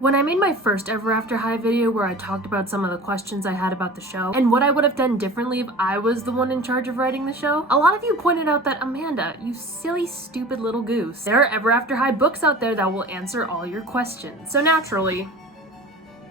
When I made my first Ever After High video where I talked about some of the questions I had about the show and what I would have done differently if I was the one in charge of writing the show, a lot of you pointed out that, Amanda, you silly stupid little goose, there are Ever After High books out there that will answer all your questions. So naturally,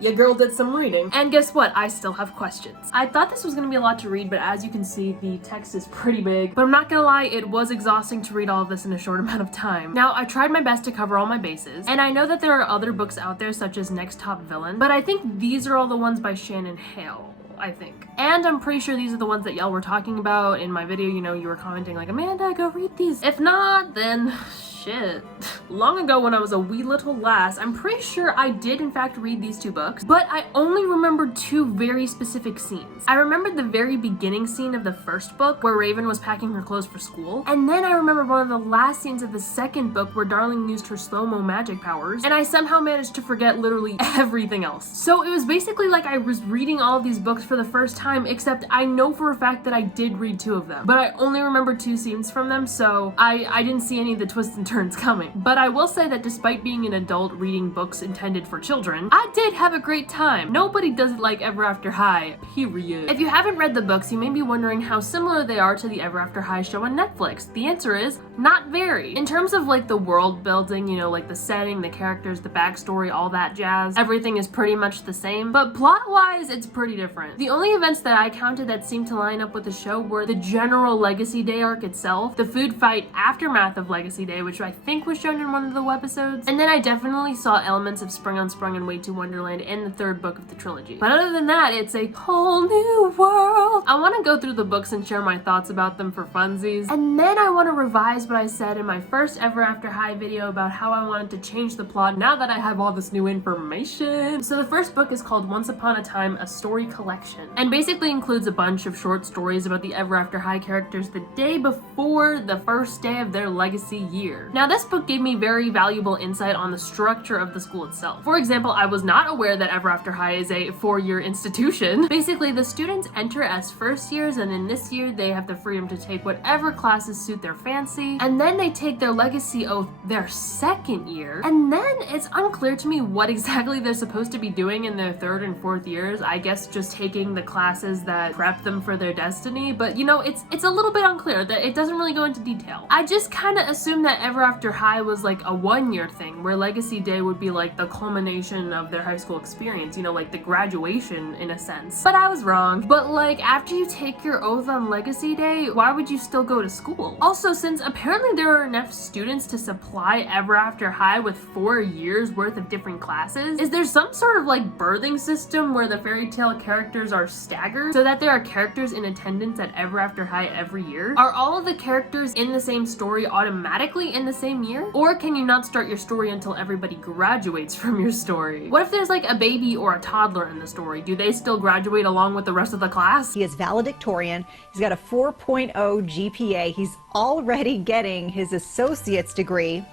your girl did some reading. And guess what? I still have questions. I thought this was gonna be a lot to read, but as you can see, the text is pretty big. But I'm not gonna lie, it was exhausting to read all of this in a short amount of time. Now, I tried my best to cover all my bases, and I know that there are other books out there such as Next Top Villain, but I think these are all the ones by Shannon Hale, I think. And I'm pretty sure these are the ones that y'all were talking about in my video. You know, you were commenting like, Amanda, go read these. If not, then shit. Long ago when I was a wee little lass, I'm pretty sure I did in fact read these two books, but I only remembered two very specific scenes. I remembered the very beginning scene of the first book where Raven was packing her clothes for school, and then I remember one of the last scenes of the second book where Darling used her slow-mo magic powers, and I somehow managed to forget literally everything else. So it was basically like I was reading all of these books for the first time, except I know for a fact that I did read two of them, but I only remember two scenes from them, so I didn't see any of the twists and turns coming. But I will say that despite being an adult reading books intended for children, I did have a great time. Nobody does it like Ever After High, period. If you haven't read the books, you may be wondering how similar they are to the Ever After High show on Netflix. The answer is not very. In terms of like the world building, you know, like the setting, the characters, the backstory, all that jazz, everything is pretty much the same, but plot-wise, it's pretty different. The only events that I counted that seemed to line up with the show were the general Legacy Day arc itself, the food fight aftermath of Legacy Day, which I think was shown in one of the webisodes, and then I definitely saw elements of Spring on Sprung and Way to Wonderland in the third book of the trilogy. But other than that, it's a whole new world. I want to go through the books and share my thoughts about them for funsies, and then I want to revise what I said in my first Ever After High video about how I wanted to change the plot now that I have all this new information. So the first book is called Once Upon a Time, A Story Collection, and basically includes a bunch of short stories about the Ever After High characters the day before the first day of their legacy year. Now this book gave me very valuable insight on the structure of the school itself. For example, I was not aware that Ever After High is a 4-year institution. Basically, the students enter as first years, and in this year they have the freedom to take whatever classes suit their fancy, and then they take their legacy oath their second year, and then it's unclear to me what exactly they're supposed to be doing in their third and fourth years. I guess just taking the classes that prep them for their destiny, but you know, it's a little bit unclear. That it doesn't really go into detail. I just kind of assumed that Ever After High was like a 1-year thing, where Legacy Day would be like the culmination of their high school experience, you know, like the graduation in a sense. But I was wrong. But like, after you take your oath on Legacy Day, why would you still go to school? Also, since apparently there are enough students to supply Ever After High with 4 years worth of different classes, is there some sort of like birthing system where the fairy tale characters are staggered so that there are characters in attendance at Ever After High every year? Are all of the characters in the same story automatically in the same year? Or can you not start your story until everybody graduates from your story? What if there's like a baby or a toddler in the story? Do they still graduate along with the rest of the class? He is valedictorian. He's got a 4.0 GPA. He's already getting his associate's degree.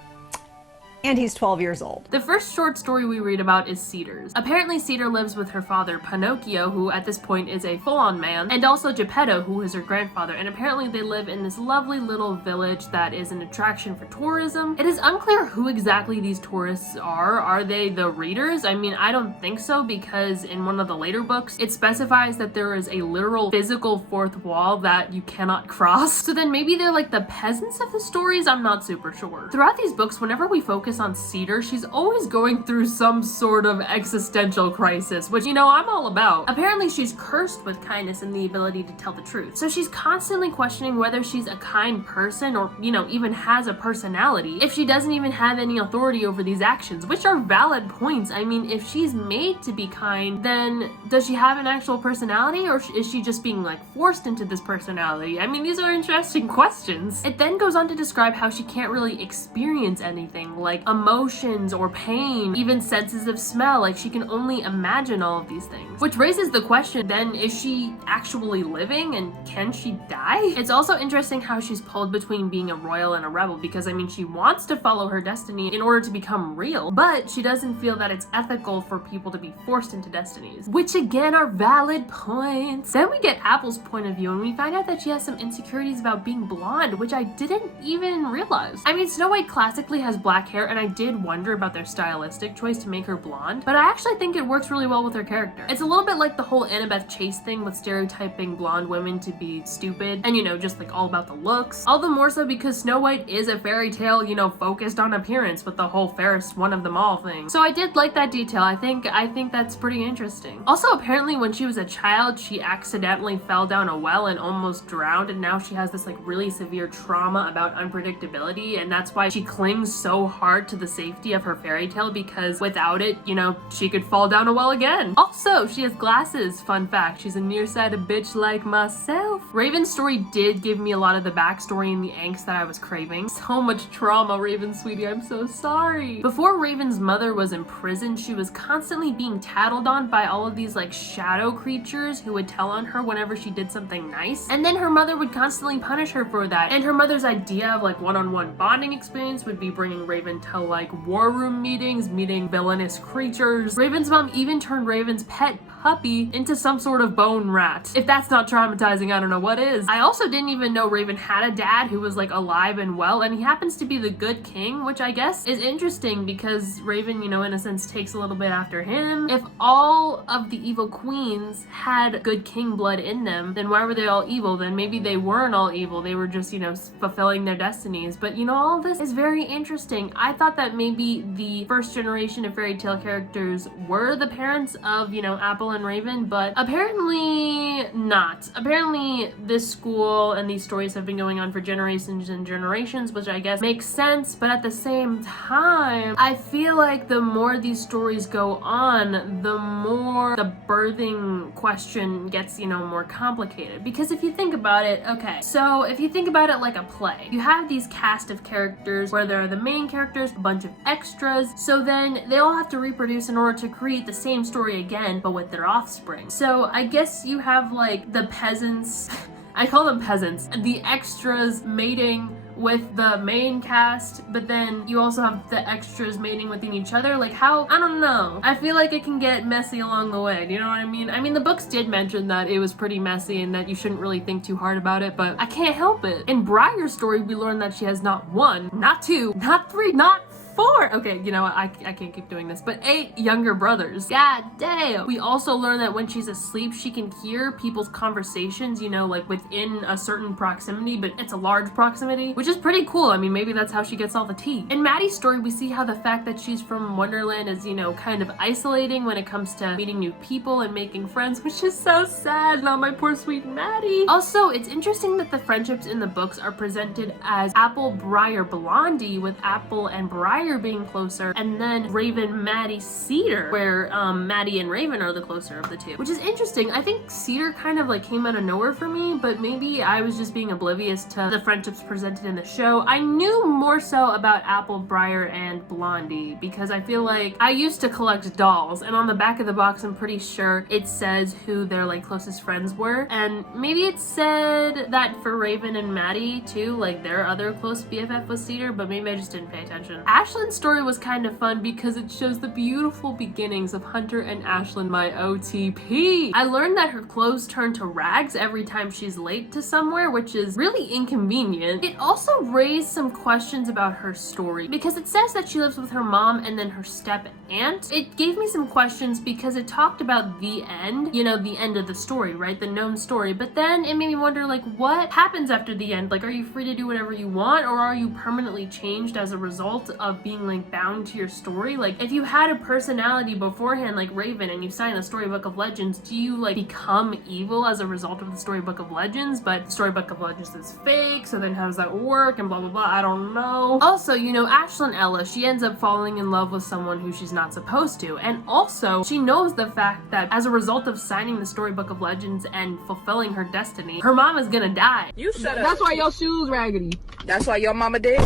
And he's 12 years old. The first short story we read about is Cedar's. Apparently Cedar lives with her father, Pinocchio, who at this point is a full-on man, and also Geppetto, who is her grandfather, and apparently they live in this lovely little village that is an attraction for tourism. It is unclear who exactly these tourists are. Are they the readers? I mean, I don't think so, because in one of the later books, it specifies that there is a literal physical fourth wall that you cannot cross. So then maybe they're like the peasants of the stories? I'm not super sure. Throughout these books, whenever we focus on Cedar, she's always going through some sort of existential crisis, which, you know, I'm all about. Apparently she's cursed with kindness and the ability to tell the truth. So she's constantly questioning whether she's a kind person or, you know, even has a personality, if she doesn't even have any authority over these actions, which are valid points. I mean, if she's made to be kind, then does she have an actual personality, or is she just being like forced into this personality? I mean, these are interesting questions. It then goes on to describe how she can't really experience anything, like emotions or pain, even senses of smell. Like, she can only imagine all of these things, which raises the question, then is she actually living, and can she die? It's also interesting how she's pulled between being a royal and a rebel, because I mean, she wants to follow her destiny in order to become real, but she doesn't feel that it's ethical for people to be forced into destinies, which again are valid points. Then we get Apple's point of view, and we find out that she has some insecurities about being blonde, which I didn't even realize. I mean, Snow White classically has black hair, and I did wonder about their stylistic choice to make her blonde, but I actually think it works really well with her character. It's a little bit like the whole Annabeth Chase thing with stereotyping blonde women to be stupid and, you know, just like all about the looks. All the more so because Snow White is a fairy tale, you know, focused on appearance with the whole fairest one of them all thing. So I did like that detail. I think that's pretty interesting. Also, apparently when she was a child, she accidentally fell down a well and almost drowned, and now she has this like really severe trauma about unpredictability, and that's why she clings so hard to the safety of her fairy tale, because without it, you know, she could fall down a well again. Also, she has glasses. Fun fact, she's a nearsighted bitch like myself. Raven's story did give me a lot of the backstory and the angst that I was craving. So much trauma, Raven sweetie, I'm so sorry. Before Raven's mother was in prison, she was constantly being tattled on by all of these like shadow creatures who would tell on her whenever she did something nice, and then her mother would constantly punish her for that. And her mother's idea of like one-on-one bonding experience would be bringing Raven to like war room meetings, meeting villainous creatures. Raven's mom even turned Raven's pet puppy into some sort of bone rat. If that's not traumatizing, I don't know what is. I also didn't even know Raven had a dad who was like alive and well, and he happens to be the good king, which I guess is interesting because Raven, you know, in a sense takes a little bit after him. If all of the evil queens had good king blood in them, then why were they all evil? Then maybe they weren't all evil, they were just, you know, fulfilling their destinies. But you know, all of this is very interesting. I thought that maybe the first generation of fairy tale characters were the parents of, you know, Apple and Raven, but apparently not. Apparently this school and these stories have been going on for generations and generations, which I guess makes sense, but at the same time, I feel like the more these stories go on, the more the birthing question gets, you know, more complicated. Because if you think about it, okay, so if you think about it like a play, you have these cast of characters where there are the main characters, a bunch of extras, so then they all have to reproduce in order to create the same story again, but with their offspring. So I guess you have like the peasants, I call them peasants, the extras mating with the main cast, but then you also have the extras mating within each other. Like how, I don't know. I feel like it can get messy along the way. Do you know what I mean? I mean, the books did mention that it was pretty messy and that you shouldn't really think too hard about it, but I can't help it. In Briar's story, we learn that she has not 1, not 2, not 3, not 4. Okay, you know what? I can't keep doing this, but 8 younger brothers. God damn. We also learn that when she's asleep, she can hear people's conversations, you know, like within a certain proximity, but it's a large proximity, which is pretty cool. I mean, maybe that's how she gets all the tea. In Maddie's story, we see how the fact that she's from Wonderland is, you know, kind of isolating when it comes to meeting new people and making friends, which is so sad. Not my poor sweet Maddie. Also, it's interesting that the friendships in the books are presented as Apple, Briar, Blondie, with Apple and Briar being closer, and then Raven, Maddie, Cedar, where Maddie and Raven are the closer of the two, which is interesting. I think Cedar kind of like came out of nowhere for me, but maybe I was just being oblivious to the friendships presented in the show. I knew more so about Apple, Briar, and Blondie because I feel like I used to collect dolls, and on the back of the box I'm pretty sure it says who their like closest friends were, and maybe it said that for Raven and Maddie too, like their other close BFF was Cedar, but maybe I just didn't pay attention. Ashlynn's story was kind of fun because it shows the beautiful beginnings of Hunter and Ashlynn, my OTP. I learned that her clothes turn to rags every time she's late to somewhere, which is really inconvenient. It also raised some questions about her story because it says that she lives with her mom and then her step aunt. It gave me some questions because it talked about the end, you know, the end of the story, right? The known story. But then it made me wonder, like, what happens after the end? Like, are you free to do whatever you want, or are you permanently changed as a result of being like bound to your story? Like, if you had a personality beforehand like Raven and you sign the Storybook of Legends, do you like become evil as a result of the Storybook of Legends? But Storybook of Legends is fake, so then how does that work? And blah blah blah, I don't know. Also, you know, Ashlynn Ella, she ends up falling in love with someone who she's not supposed to, and also she knows the fact that as a result of signing the Storybook of Legends and fulfilling her destiny, her mom is gonna die. You said That's why your shoes raggedy. That's why your mama dead.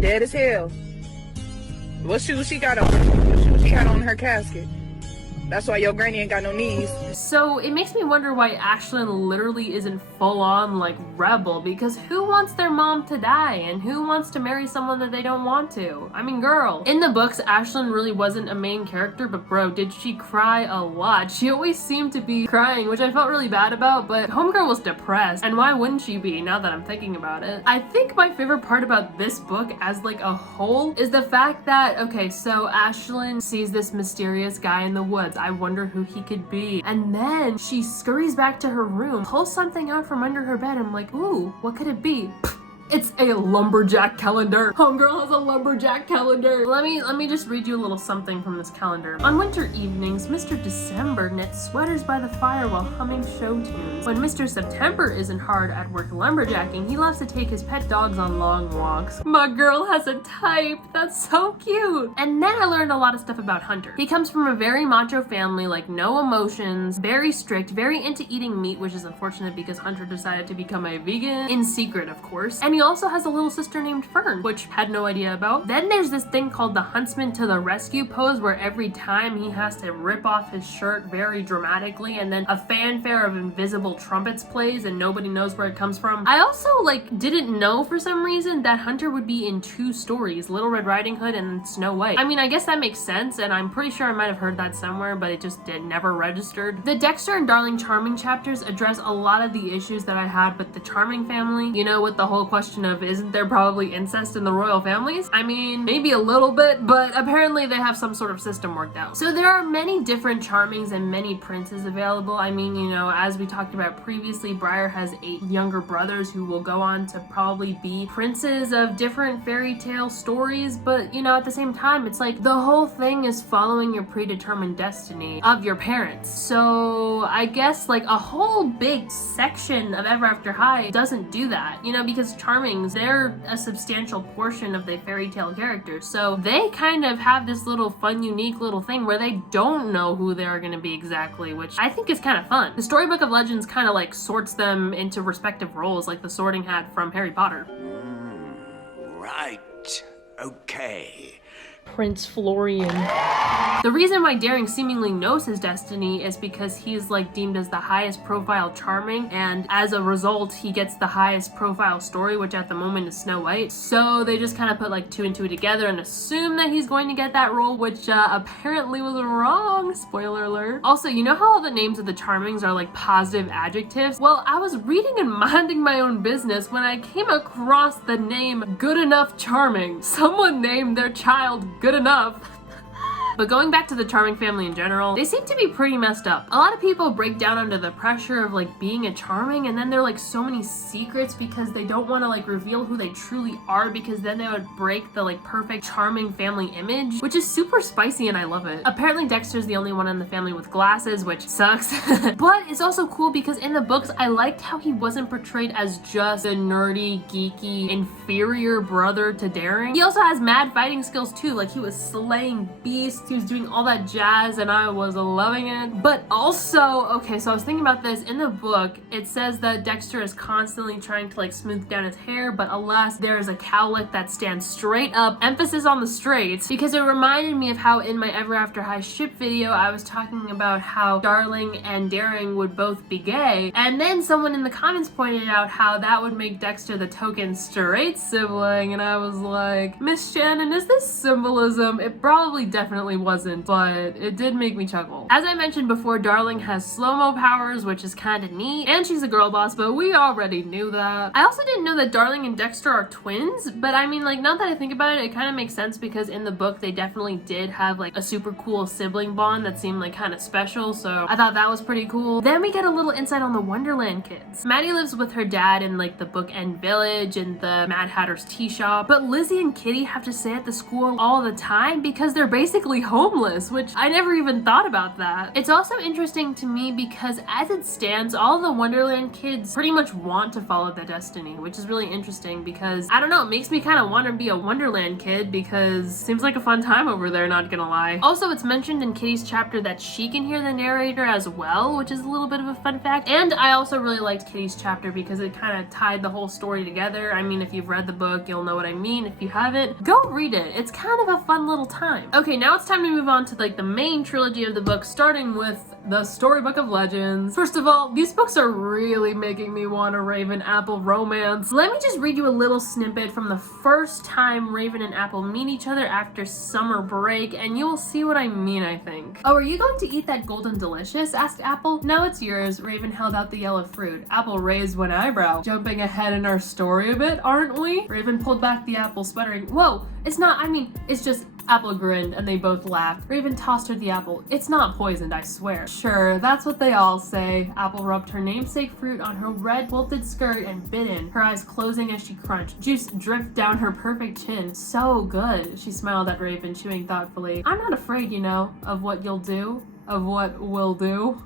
Dead as hell. What shoes she got on? What shoes she got on her casket? That's why your granny ain't got no knees. So it makes me wonder why Ashlyn literally isn't full on like rebel, because who wants their mom to die and who wants to marry someone that they don't want to? I mean, girl. In the books, Ashlyn really wasn't a main character, but bro, did she cry a lot. She always seemed to be crying, which I felt really bad about, but Homegirl was depressed, and why wouldn't she be now that I'm thinking about it? I think my favorite part about this book as like a whole is the fact that, okay, so Ashlyn sees this mysterious guy in the woods. I wonder who he could be. And then she scurries back to her room, pulls something out from under her bed. I'm like, ooh, what could it be? It's a lumberjack calendar. Homegirl has a lumberjack calendar. Let me just read you a little something from this calendar. On winter evenings, Mr. December knits sweaters by the fire while humming show tunes. When Mr. September isn't hard at work lumberjacking, he loves to take his pet dogs on long walks. My girl has a type. That's so cute. And then I learned a lot of stuff about Hunter. He comes from a very macho family, like no emotions, very strict, very into eating meat, which is unfortunate because Hunter decided to become a vegan, in secret of course. And he also has a little sister named Fern, which had no idea about. Then there's this thing called the Huntsman to the Rescue pose, where every time he has to rip off his shirt very dramatically, and then a fanfare of invisible trumpets plays and nobody knows where it comes from. I also didn't know for some reason that Hunter would be in 2 stories, Little Red Riding Hood and Snow White. I mean, I guess that makes sense, and I'm pretty sure I might have heard that somewhere, but it just never registered. The Dexter and Darling Charming chapters address a lot of the issues that I had with the Charming family, you know, with the whole question of, isn't there probably incest in the royal families? I mean, maybe a little bit, but apparently they have some sort of system worked out. So there are many different Charmings and many princes available. I mean, you know, as we talked about previously, Briar has 8 younger brothers who will go on to probably be princes of different fairy tale stories, but you know, at the same time, it's like the whole thing is following your predetermined destiny of your parents. So I guess like a whole big section of Ever After High doesn't do that, you know, because Charmings, they're a substantial portion of the fairy tale characters. So they kind of have this little fun, unique little thing where they don't know who they're going to be exactly, which I think is kind of fun. The Storybook of Legends kind of like sorts them into respective roles, like the Sorting Hat from Harry Potter. Right. Okay. Prince Florian. The reason why Daring seemingly knows his destiny is because he's like deemed as the highest profile Charming, and as a result he gets the highest profile story, which at the moment is Snow White. So they just kind of put like 2 and 2 together and assume that he's going to get that role, which apparently was wrong. Spoiler alert. Also, you know how all the names of the Charmings are like positive adjectives? Well, I was reading and minding my own business when I came across the name Good Enough Charming. Someone named their child Good Enough. But going back to the Charming family in general, they seem to be pretty messed up. A lot of people break down under the pressure of like being a Charming, and then there are like so many secrets because they don't want to like reveal who they truly are, because then they would break the like perfect Charming family image, which is super spicy and I love it. Apparently Dexter's the only one in the family with glasses, which sucks. But it's also cool because in the books I liked how he wasn't portrayed as just a nerdy, geeky, inferior brother to Daring. He also has mad fighting skills too, like he was slaying beasts, he was doing all that jazz and I was loving it. But also, okay, so I was thinking about this, in the book it says that Dexter is constantly trying to like smooth down his hair, but alas, there is a cowlick that stands straight up, emphasis on the straight, because it reminded me of how in my Ever After High ship video I was talking about how Darling and Daring would both be gay, and then someone in the comments pointed out how that would make Dexter the token straight sibling, and I was like, Miss Shannon, is this symbolism? It probably definitely wasn't, but it did make me chuckle. As I mentioned before, Darling has slow-mo powers, which is kind of neat, and she's a girl boss, but we already knew that. I also didn't know that Darling and Dexter are twins, but I mean, like, now that I think about it, it kind of makes sense because in the book they definitely did have like a super cool sibling bond that seemed like kind of special, so I thought that was pretty cool. Then we get a little insight on the Wonderland kids. Maddie lives with her dad in like the Bookend Village and the Mad Hatter's tea shop, but Lizzie and Kitty have to stay at the school all the time because they're basically homeless, which I never even thought about that. It's also interesting to me because as it stands, all the Wonderland kids pretty much want to follow their destiny, which is really interesting because, I don't know, it makes me kind of want to be a Wonderland kid because it seems like a fun time over there, not gonna lie. Also, it's mentioned in Kitty's chapter that she can hear the narrator as well, which is a little bit of a fun fact. And I also really liked Kitty's chapter because it kind of tied the whole story together. I mean, if you've read the book, you'll know what I mean. If you haven't, go read it. It's kind of a fun little time. Okay, now it's time time to move on to like the main trilogy of the book, starting with the Storybook of Legends. First of all, these books are really making me want a Raven Apple romance. Let me just read you a little snippet from the first time Raven and Apple meet each other after summer break, and you'll see what I mean, I think. "Oh, are you going to eat that Golden Delicious?" asked Apple. "No, it's yours." Raven held out the yellow fruit. Apple raised one eyebrow. "Jumping ahead in our story a bit, aren't we?" Raven pulled back the apple, sputtering. "Whoa, it's not, I mean, it's just..." Apple grinned, and they both laughed. Raven tossed her the apple. "It's not poisoned, I swear." "Sure, that's what they all say." Apple rubbed her namesake fruit on her red quilted skirt and bit in, her eyes closing as she crunched. Juice dripped down her perfect chin. "So good." She smiled at Raven, chewing thoughtfully. "I'm not afraid, you know, of what you'll do. Of what we'll do."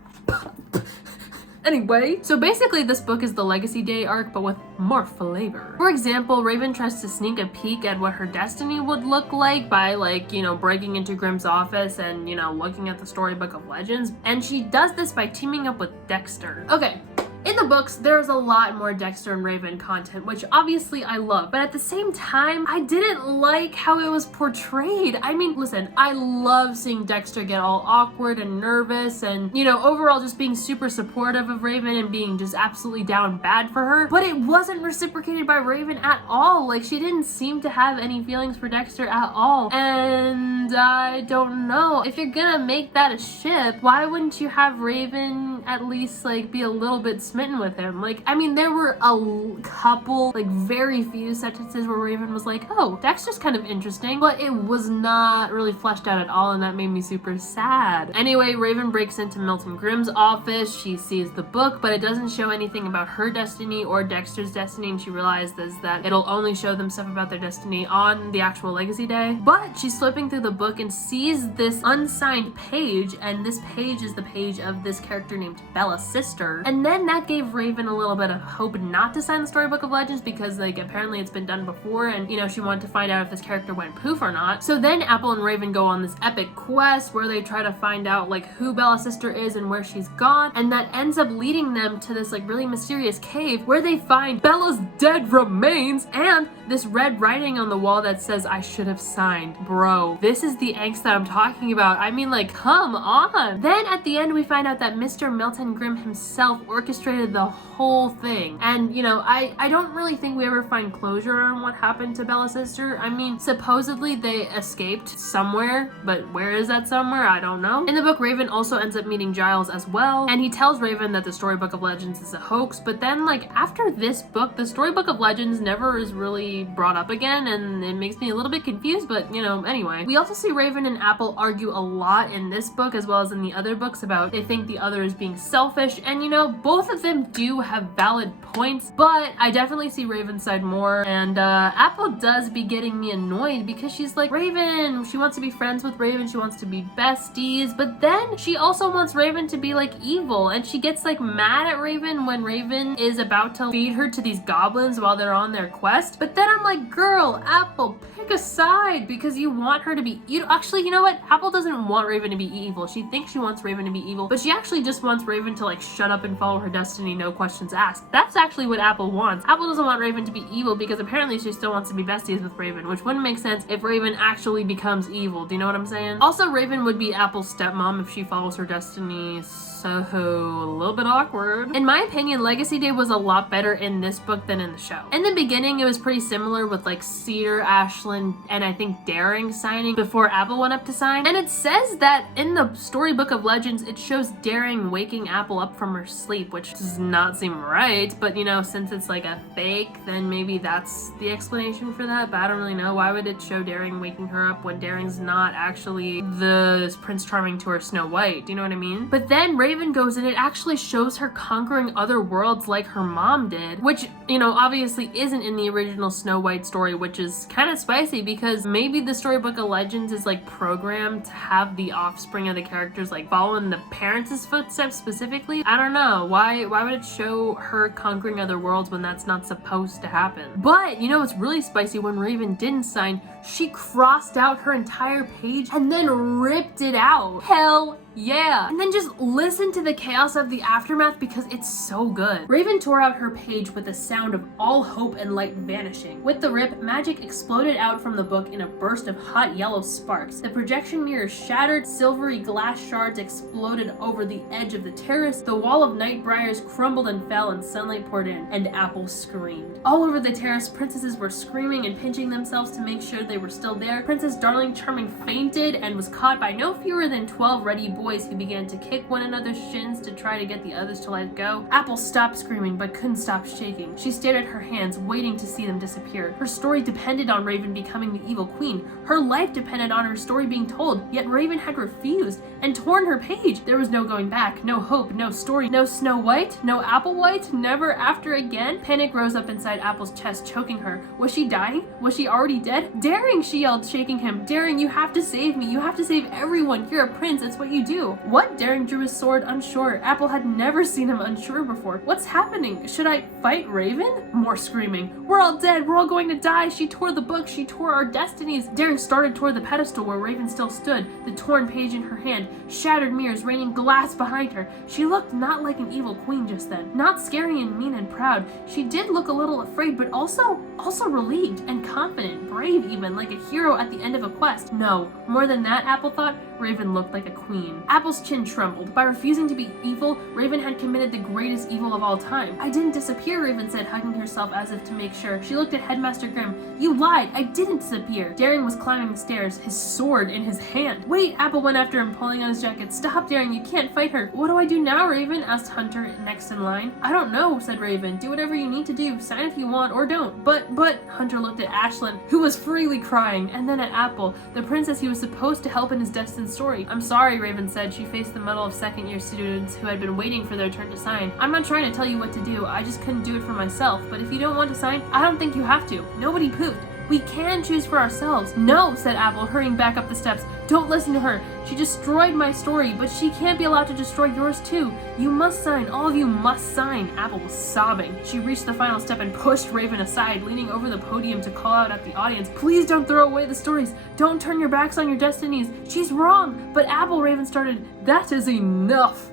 Anyway, so basically this book is the Legacy Day arc, but with more flavor. For example, Raven tries to sneak a peek at what her destiny would look like by, like, you know, breaking into Grimm's office and, you know, looking at the Storybook of Legends. And she does this by teaming up with Dexter. Okay. In the books, there's a lot more Dexter and Raven content, which obviously I love, but at the same time, I didn't like how it was portrayed. I mean, listen, I love seeing Dexter get all awkward and nervous and, you know, overall just being super supportive of Raven and being just absolutely down bad for her, but it wasn't reciprocated by Raven at all. Like, she didn't seem to have any feelings for Dexter at all, and I don't know. If you're gonna make that a ship, why wouldn't you have Raven at least, like, be a little bit smitten with him? Like, I mean, there were a couple, like, very few sentences where Raven was like, "Oh, Dexter's kind of interesting," but it was not really fleshed out at all, and that made me super sad. Anyway, Raven breaks into Milton Grimm's office. She sees the book, but it doesn't show anything about her destiny or Dexter's destiny, and she realizes that it'll only show them stuff about their destiny on the actual Legacy Day. But she's flipping through the book and sees this unsigned page, and this page is the page of this character named Bella's sister. And then that gave Raven a little bit of hope not to sign the Storybook of Legends because, like, apparently it's been done before, and, you know, she wanted to find out if this character went poof or not. So then Apple and Raven go on this epic quest where they try to find out, like, who Bella's sister is and where she's gone, and that ends up leading them to this, like, really mysterious cave where they find Bella's dead remains and this red writing on the wall that says, "I should have signed." Bro, this is the angst that I'm talking about. I mean, like, come on. Then at the end we find out that Mr. Milton Grimm himself orchestrated the whole thing. And, you know, I don't really think we ever find closure on what happened to Bella's sister. I mean, supposedly they escaped somewhere, but where is that somewhere? I don't know. In the book, Raven also ends up meeting Giles as well, and he tells Raven that the Storybook of Legends is a hoax, but then, like, after this book, the Storybook of Legends never is really brought up again, and it makes me a little bit confused, but, you know, anyway. We also see Raven and Apple argue a lot in this book as well as in the other books about they think the other is being selfish, and, you know, both of them do have valid points, but I definitely see Raven's side more, and Apple does be getting me annoyed because she's like, Raven, she wants to be friends with Raven, she wants to be besties, but then she also wants Raven to be, like, evil, and she gets, like, mad at Raven when Raven is about to feed her to these goblins while they're on their quest. But then I'm like, girl, Apple, pick a side because you want her to be actually, you know what? Apple doesn't want Raven to be evil. She thinks she wants Raven to be evil, but she actually just wants Raven to, like, shut up and follow her destiny, no questions asked. That's actually what Apple wants. Apple doesn't want Raven to be evil because apparently she still wants to be besties with Raven, which wouldn't make sense if Raven actually becomes evil. Do you know what I'm saying? Also, Raven would be Apple's stepmom if she follows her destiny, so a little bit awkward. In my opinion, Legacy Day was a lot better in this book than in the show. In the beginning, it was pretty similar with, like, Cedar, Ashlyn, and I think Daring signing before Apple went up to sign. And it says that in the Storybook of Legends, it shows Daring waking Apple up from her sleep, which does not seem right, but, you know, since it's like a fake, then maybe that's the explanation for that, but I don't really know. Why would it show Daring waking her up when Daring's not actually the Prince Charming to her Snow White? Do you know what I mean? But then Raven goes and it actually shows her conquering other worlds like her mom did, which, you know, obviously isn't in the original Snow White story, which is kind of spicy because maybe the Storybook of Legends is, like, programmed to have the offspring of the characters, like, follow in the parents' footsteps specifically. I don't know. Why would it show her conquering other worlds when that's not supposed to happen? But, you know, it's really spicy. When Raven didn't sign, she crossed out her entire page and then ripped it out. Hell yeah. And then just listen to the chaos of the aftermath because it's so good. Raven tore out her page with a sound of all hope and light vanishing. With the rip, magic exploded out from the book in a burst of hot yellow sparks. The projection mirrors shattered, silvery glass shards exploded over the edge of the terrace, the wall of night briars crumbled and fell, and sunlight poured in, and Apple screamed. All over the terrace, princesses were screaming and pinching themselves to make sure they were still there. Princess Darling Charming fainted and was caught by no fewer than 12 ready boys who began to kick one another's shins to try to get the others to let go. Apple stopped screaming but couldn't stop shaking. She stared at her hands, waiting to see them disappear. Her story depended on Raven becoming the evil queen. Her life depended on her story being told, yet Raven had refused and torn her page. There was no going back, no hope, no story, no Snow White, no Applewhite, never after again. Panic rose up inside Apple's chest, choking her. Was she dying? Was she already dead? Daring, she yelled, shaking him. Daring, you have to save me. You have to save everyone. You're a prince. It's what you do. What? Daring drew his sword, unsure. Apple had never seen him unsure before. What's happening? Should I fight Raven? More screaming. We're all dead. We're all going to die. She tore the book. She tore our destinies. Daring started toward the pedestal where Raven still stood, the torn page in her hand, shattered mirrors raining glass behind her. She looked not like an evil queen just then. Not scary and mean and proud. She did look a little afraid, but also relieved and confident, brave even, like a hero at the end of a quest. No, more than that, Apple thought, Raven looked like a queen. Apple's chin trembled. By refusing to be evil, Raven had committed the greatest evil of all time. I didn't disappear, Raven said, hugging herself as if to make sure. She looked at Headmaster Grimm. You lied. I didn't disappear. Daring was climbing the stairs, his sword in his hand. Wait, Apple went after him, pulling on his jacket. Stop, Daring. You can't fight her. What do I do now, Raven? Asked Hunter next in line. I don't know, said Raven. Do whatever you need to do. Sign if you want or don't. But, Hunter looked at Ashlyn, who was freely crying, and then at Apple, the princess he was supposed to help in his destined story. I'm sorry, Raven said. She faced the muddle of second-year students who had been waiting for their turn to sign. I'm not trying to tell you what to do. I just couldn't do it for myself. But if you don't want to sign, I don't think you have to. Nobody pooped. We can choose for ourselves. No, said Apple, hurrying back up the steps. Don't listen to her. She destroyed my story, but she can't be allowed to destroy yours too. You must sign. All of you must sign. Apple was sobbing. She reached the final step and pushed Raven aside, leaning over the podium to call out at the audience. Please don't throw away the stories. Don't turn your backs on your destinies. She's wrong. But Apple, Raven started. That is enough,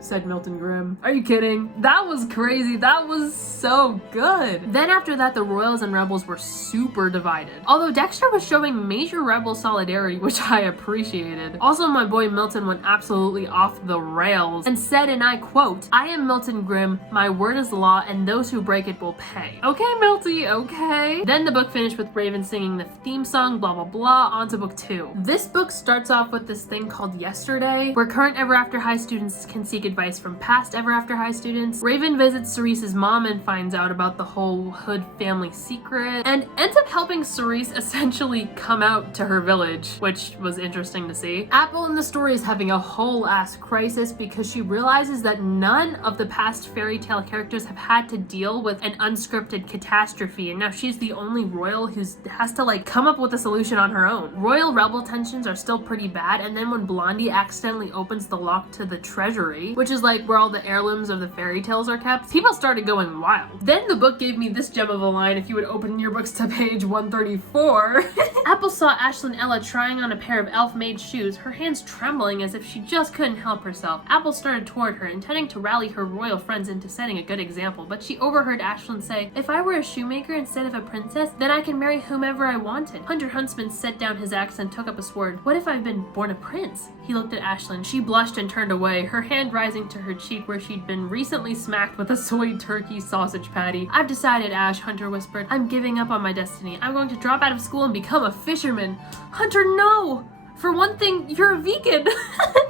said Milton Grimm. Are you kidding? That was crazy. That was so good. Then after that, the Royals and Rebels were super divided. Although Dexter was showing major Rebel solidarity, which I appreciated. Also, my boy Milton went absolutely off the rails and said, and I quote, I am Milton Grimm, my word is law, and those who break it will pay. Okay, Milty, okay. Then the book finished with Raven singing the theme song, blah, blah, blah, on to book 2. This book starts off with this thing called Yesterday, where current Ever After High students can seek advice from past Ever After High students. Raven visits Cerise's mom and finds out about the whole Hood family secret and ends up helping Cerise essentially come out to her village, which was interesting to see. Apple in the story is having a whole ass crisis because she realizes that none of the past fairy tale characters have had to deal with an unscripted catastrophe, and now she's the only royal who has to like come up with a solution on her own. Royal rebel tensions are still pretty bad, and then when Blondie accidentally opens the lock to the treasury, which is like where all the heirlooms of the fairy tales are kept, people started going wild. Then the book gave me this gem of a line if you would open your books to page 134. Apple saw Ashlyn Ella trying on a pair of elf-made shoes, her hands trembling as if she just couldn't help herself. Apple started toward her, intending to rally her royal friends into setting a good example, but she overheard Ashlyn say, if I were a shoemaker instead of a princess, then I can marry whomever I wanted. Hunter Huntsman set down his axe and took up a sword. What if I've been born a prince? He looked at Ashlyn. She blushed and turned away, her hand rising to her cheek where she'd been recently smacked with a soy turkey sausage patty. I've decided, Ash, Hunter whispered. I'm giving up on my destiny. I'm going to drop out of school and become a fisherman. Hunter, no! For one thing, you're a vegan.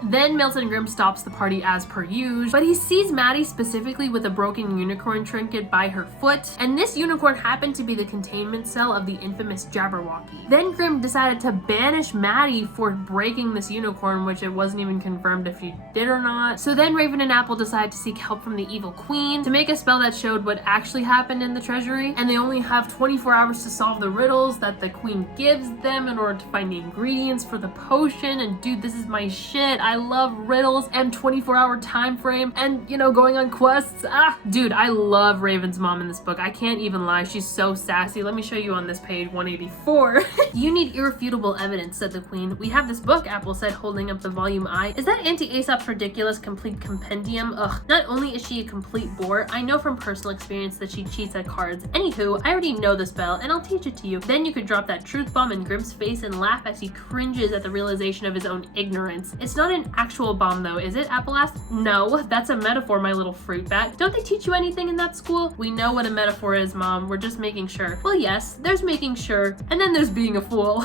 Then Milton Grimm stops the party as per usual, but he sees Maddie specifically with a broken unicorn trinket by her foot, and this unicorn happened to be the containment cell of the infamous Jabberwocky. Then Grimm decided to banish Maddie for breaking this unicorn, which it wasn't even confirmed if she did or not. So then Raven and Apple decide to seek help from the evil queen to make a spell that showed what actually happened in the treasury, and they only have 24 hours to solve the riddles that the queen gives them in order to find the ingredients for the potion. And dude, this is my shit. I I love riddles and 24-hour time frame and, you know, going on quests. Dude, I love Raven's mom in this book. I can't even lie. She's so sassy. Let me show you on this page 184. You need irrefutable evidence, said the queen. We have this book, Apple said, holding up the volume I. Is that Auntie Aesop's ridiculous complete compendium? Ugh, not only is she a complete bore, I know from personal experience that she cheats at cards. Anywho, I already know the spell and I'll teach it to you. Then you could drop that truth bomb in Grimm's face and laugh as he cringes at the realization of his own ignorance. It's not an actual bomb though, is it? Apple asked. No, that's a metaphor, my little fruit bat. Don't they teach you anything in that school? We know what a metaphor is, Mom. We're just making sure. Well, yes, there's making sure, and then there's being a fool.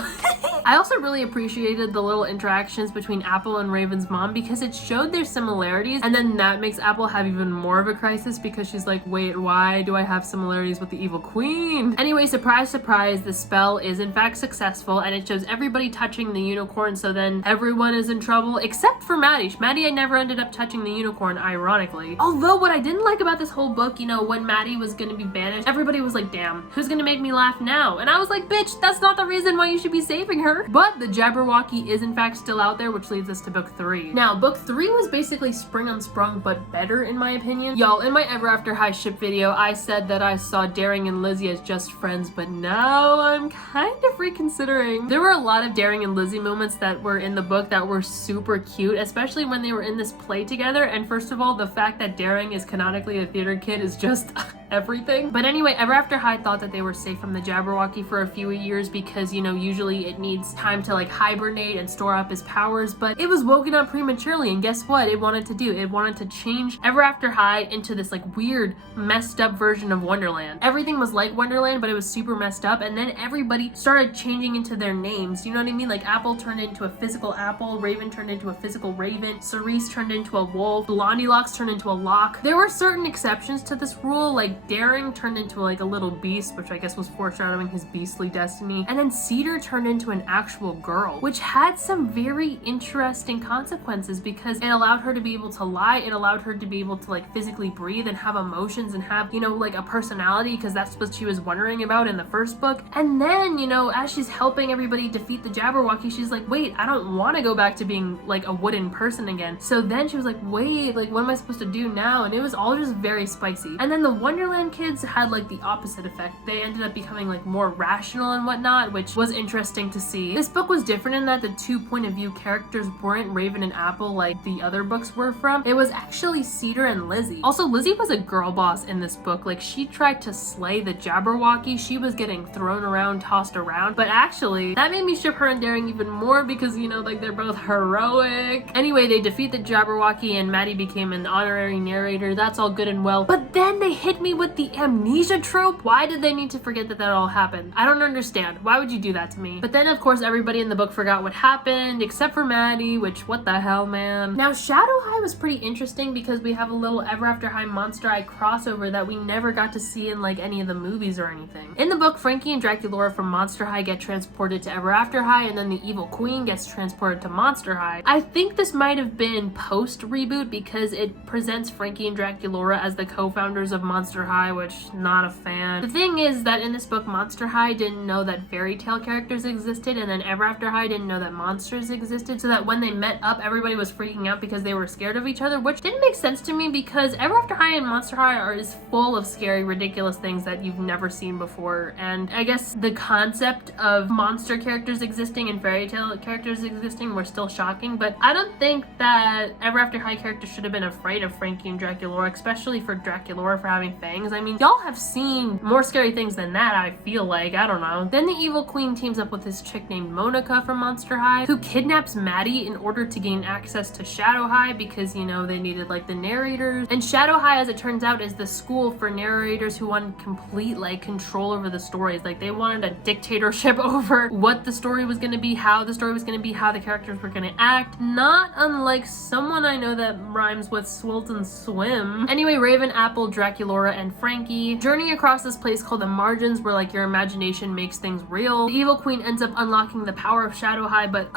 I also really appreciated the little interactions between Apple and Raven's mom because it showed their similarities, and then that makes Apple have even more of a crisis because she's like, wait, why do I have similarities with the evil queen? Anyway, surprise, surprise, the spell is in fact successful, and it shows everybody touching the unicorn, so then everyone is in trouble except for Maddie. Maddie, I never ended up touching the unicorn, ironically. Although what I didn't like about this whole book, you know, when Maddie was gonna be banished, everybody was like, damn, who's gonna make me laugh now? And I was like, bitch, that's not the reason why you should be saving her. But the Jabberwocky is in fact still out there, which leads us to book 3. Now, book 3 was basically Spring Unsprung, but better in my opinion. Y'all, in my Ever After High ship video, I said that I saw Daring and Lizzie as just friends, but now I'm kind of reconsidering. There were a lot of Daring and Lizzie moments that were in the book that were super cute, especially when they were in this play together. And first of all, the fact that Daring is canonically a theater kid is just everything. But anyway, Ever After High thought that they were safe from the Jabberwocky for a few years because, you know, usually it needs time to like hibernate and store up his powers, but it was woken up prematurely, and guess what it wanted to do? It wanted to change Ever After High into this like weird, messed up version of Wonderland. Everything was like Wonderland, but it was super messed up, and then everybody started changing into their names, you know what I mean? Like Apple turned into a physical apple, Raven turned into a physical raven, Cerise turned into a wolf, Blondie turned into a lock. There were certain exceptions to this rule, like Daring turned into like a little beast, which I guess was foreshadowing his beastly destiny, and then Cedar turned into an actual girl, which had some very interesting consequences because it allowed her to be able to lie, it allowed her to be able to like physically breathe and have emotions and have, you know, like a personality, because that's what she was wondering about in the first book. And then, you know, as she's helping everybody defeat the Jabberwocky, she's like, wait, I don't want to go back to being like a wooden person again. So then she was like, wait, like what am I supposed to do now? And it was all just very spicy. And then the Wonderland kids had like the opposite effect. They ended up becoming like more rational and whatnot, which was interesting to see. This book was different in that the 2 point of view characters weren't Raven and Apple like the other books were from. It was actually Cedar and Lizzie. Also, Lizzie was a girl boss in this book. Like she tried to slay the Jabberwocky. She was getting thrown around, tossed around, but actually that made me ship her and Daring even more because, you know, like they're both heroic. Anyway, they defeat the Jabberwocky and Maddie became an honorary narrator. That's all good and well, but then they hit me with the amnesia trope. Why did they need to forget that all happened? I don't understand. Why would you do that to me? But then of course everybody in the book forgot what happened except for Maddie, which what the hell, man. Now Shadow High was pretty interesting because we have a little Ever After High Monster High crossover that we never got to see in like any of the movies or anything. In the book, Frankie and Draculaura from Monster High get transported to Ever After High, and then the evil queen gets transported to Monster High. I think this might have been post reboot because it presents Frankie and Draculaura as the co-founders of Monster High, which not a fan. The thing is that in this book, Monster High didn't know that fairy tale characters existed, and then Ever After High didn't know that monsters existed, so that when they met up, everybody was freaking out because they were scared of each other, which didn't make sense to me because Ever After High and Monster High are is full of scary, ridiculous things that you've never seen before. And I guess the concept of monster characters existing and fairy tale characters existing were still shocking, but I don't think that Ever After High characters should have been afraid of Frankie and Draculaura, especially for Draculaura for having fangs. I mean, y'all have seen more scary things than that, I feel like. I don't know. Then the evil queen teams up with this chick named Monica from Monster High, who kidnaps Maddie in order to gain access to Shadow High because, you know, they needed like the narrators. And Shadow High, as it turns out, is the school for narrators who wanted complete like control over the stories. Like they wanted a dictatorship over what the story was going to be, how the story was going to be, how the characters were going to act. Not unlike someone I know that rhymes with Swolton Swim. Anyway, Raven, Apple, Draculaura, and Frankie, journey across this place called the Margins where like your imagination makes things real. The evil queen ends up unlocking the power of Shadow High, but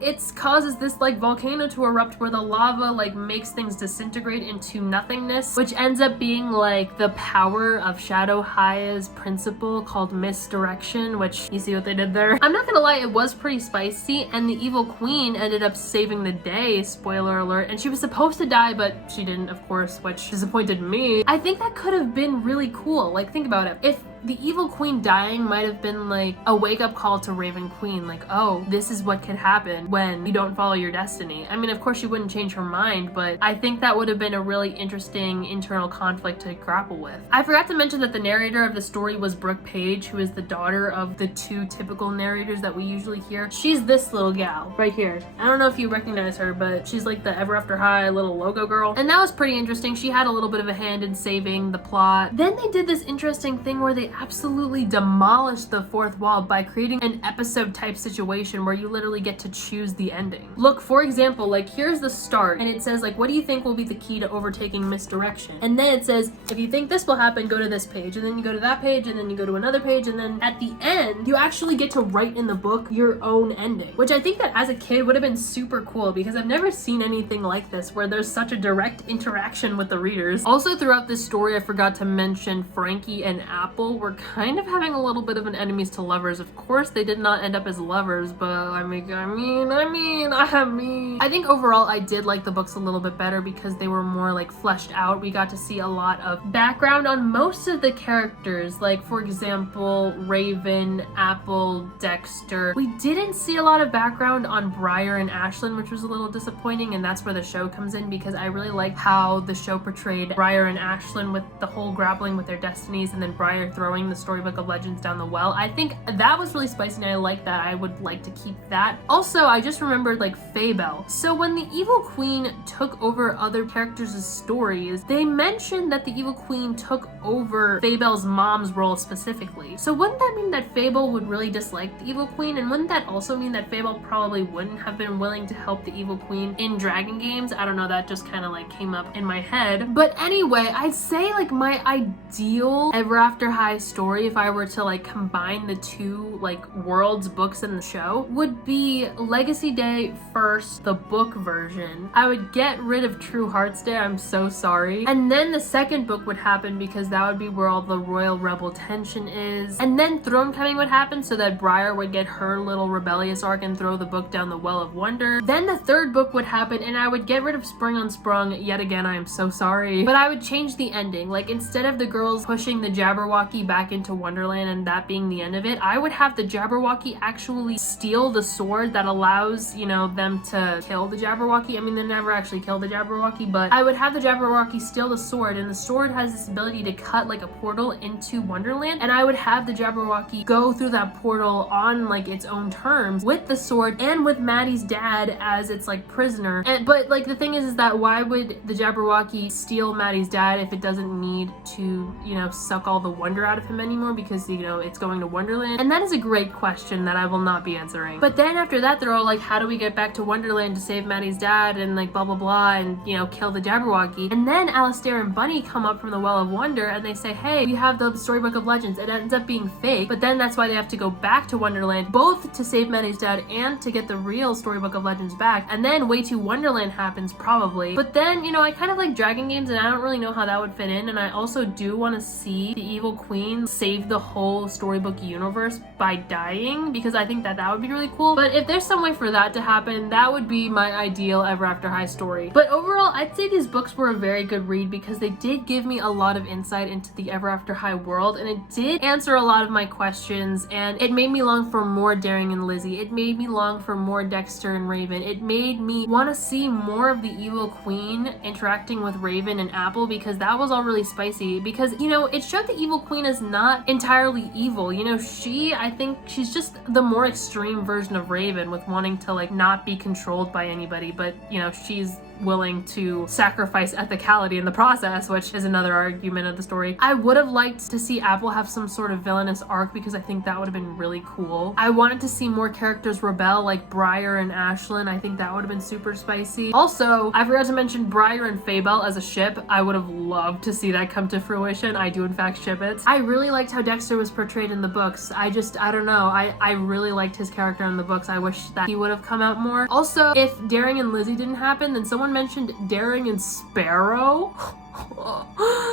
it causes this like volcano to erupt where the lava like makes things disintegrate into nothingness, which ends up being like the power of Shadow High's principle called misdirection, which you see what they did there. I'm not gonna lie, it was pretty spicy, and the evil queen ended up saving the day, spoiler alert, and she was supposed to die, but she didn't, of course, which disappointed me. I think that could have been really cool. Like, think about it. If the evil queen dying might have been like a wake-up call to Raven Queen, like, oh, this is what could happen when you don't follow your destiny. I mean, of course she wouldn't change her mind, but I think that would have been a really interesting internal conflict to grapple with. I forgot to mention that the narrator of the story was Brooke Page, who is the daughter of the two typical narrators that we usually hear. She's this little gal right here. I don't know if you recognize her, but she's like the Ever After High little logo girl, and that was pretty interesting. She had a little bit of a hand in saving the plot. Then they did this interesting thing where they absolutely demolished the fourth wall by creating an episode type situation where you literally get to choose the ending. Look, for example, like here's the start and it says like, what do you think will be the key to overtaking misdirection? And then it says, if you think this will happen, go to this page, and then you go to that page, and then you go to another page, and then at the end you actually get to write in the book your own ending, which I think that as a kid would have been super cool because I've never seen anything like this where there's such a direct interaction with the readers. Also throughout this story, I forgot to mention Frankie and Apple were kind of having a little bit of an enemies to lovers. Of course they did not end up as lovers, but I think overall I did like the books a little bit better because they were more like fleshed out. We got to see a lot of background on most of the characters, like for example Raven, Apple, Dexter. We didn't see a lot of background on Briar and Ashlyn, which was a little disappointing, and that's where the show comes in because I really like how the show portrayed Briar and Ashlyn with the whole grappling with their destinies and then Briar throwing the Storybook of Legends down the well. I think that was really spicy and I like that. I would like to keep that. Also, I just remembered like Fabel. So when the evil queen took over other characters' stories, they mentioned that the evil queen took over Fabel's mom's role specifically. So wouldn't that mean that Fable would really dislike the evil queen? And wouldn't that also mean that Fable probably wouldn't have been willing to help the evil queen in Dragon Games? I don't know, that just kind of like came up in my head. But anyway, I'd say like my ideal Ever After High story, if I were to like combine the two like worlds, books, and the show, would be Legacy Day first, the book version. I would get rid of True Hearts Day, I'm so sorry. And then the second book would happen because that would be where all the Royal Rebel tension is. And then Throne Coming would happen so that Briar would get her little rebellious arc and throw the book down the Well of Wonder. Then the third book would happen and I would get rid of Spring Unsprung. Yet again, I am so sorry. But I would change the ending. Like instead of the girls pushing the Jabberwocky back into Wonderland and that being the end of it, I would have the Jabberwocky actually steal the sword that allows, you know, them to kill the Jabberwocky. I mean, they never actually kill the Jabberwocky, but I would have the Jabberwocky steal the sword, and the sword has this ability to cut like a portal into Wonderland, and I would have the Jabberwocky go through that portal on like its own terms with the sword and with Maddie's dad as its like prisoner. But like the thing is that why would the Jabberwocky steal Maddie's dad if it doesn't need to, you know, suck all the wonder out of him anymore because, you know, it's going to Wonderland? And that is a great question that I will not be answering. But then after that, they're all like, how do we get back to Wonderland to save Maddie's dad and like blah blah blah and, you know, kill the Jabberwocky? And then Alistair and Bunny come up from the Well of Wonder and they say, hey, we have the Storybook of Legends. It ends up being fake, but then that's why they have to go back to Wonderland, both to save Maddie's dad and to get the real Storybook of Legends back. And then Way to Wonderland happens probably. But then, you know, I kind of like Dragon Games and I don't really know how that would fit in, and I also do want to see the evil queen save the whole Storybook universe by dying because I think that that would be really cool. But if there's some way for that to happen, that would be my ideal Ever After High story. But overall, I'd say these books were a very good read because they did give me a lot of insight into the Ever After High world, and it did answer a lot of my questions, and it made me long for more Daring and Lizzie. It made me long for more Dexter and Raven. It made me want to see more of the evil queen interacting with Raven and Apple because that was all really spicy because, you know, it showed the evil queen as is not entirely evil. You know, I think she's just the more extreme version of Raven, with wanting to like not be controlled by anybody, but you know, she's willing to sacrifice ethicality in the process, which is another argument of the story. I would have liked to see Apple have some sort of villainous arc because I think that would have been really cool. I wanted to see more characters rebel, like Briar and Ashlyn. I think that would have been super spicy. Also, I forgot to mention Briar and Fabel as a ship. I would have loved to see that come to fruition. I do in fact ship it. I really liked how Dexter was portrayed in the books. I don't know. I really liked his character in the books. I wish that he would have come out more. Also, if Daring and Lizzie didn't happen, then someone mentioned Daring and Sparrow.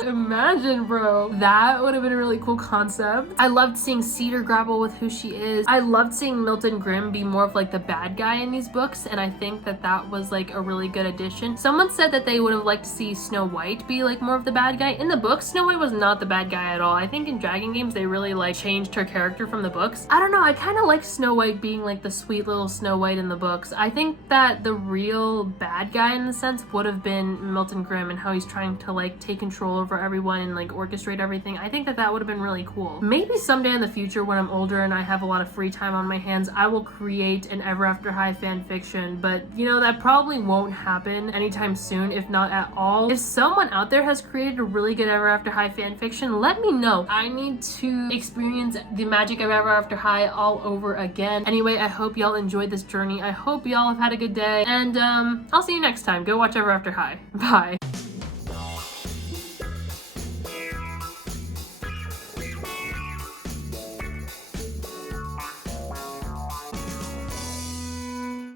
Imagine, bro. That would have been a really cool concept. I loved seeing Cedar grapple with who she is. I loved seeing Milton Grimm be more of like the bad guy in these books, and I think that that was like a really good addition. Someone said that they would have liked to see Snow White be like more of the bad guy. In the books, Snow White was not the bad guy at all. I think in Dragon Games they really like changed her character from the books. I don't know, I kind of like Snow White being like the sweet little Snow White in the books. I think that the real bad guy in the sense would have been Milton Grimm and how he's trying to like take control over everyone and like orchestrate everything. I think that that would have been really cool. Maybe someday in the future when I'm older and I have a lot of free time on my hands, I will create an Ever After High fan fiction, but you know, that probably won't happen anytime soon, if not at all. If someone out there has created a really good Ever After High fan fiction, let me know. I need to experience the magic of Ever After High all over again. Anyway, I hope y'all enjoyed this journey. I hope y'all have had a good day, and I'll see you next time. Go watch Ever After High. Bye.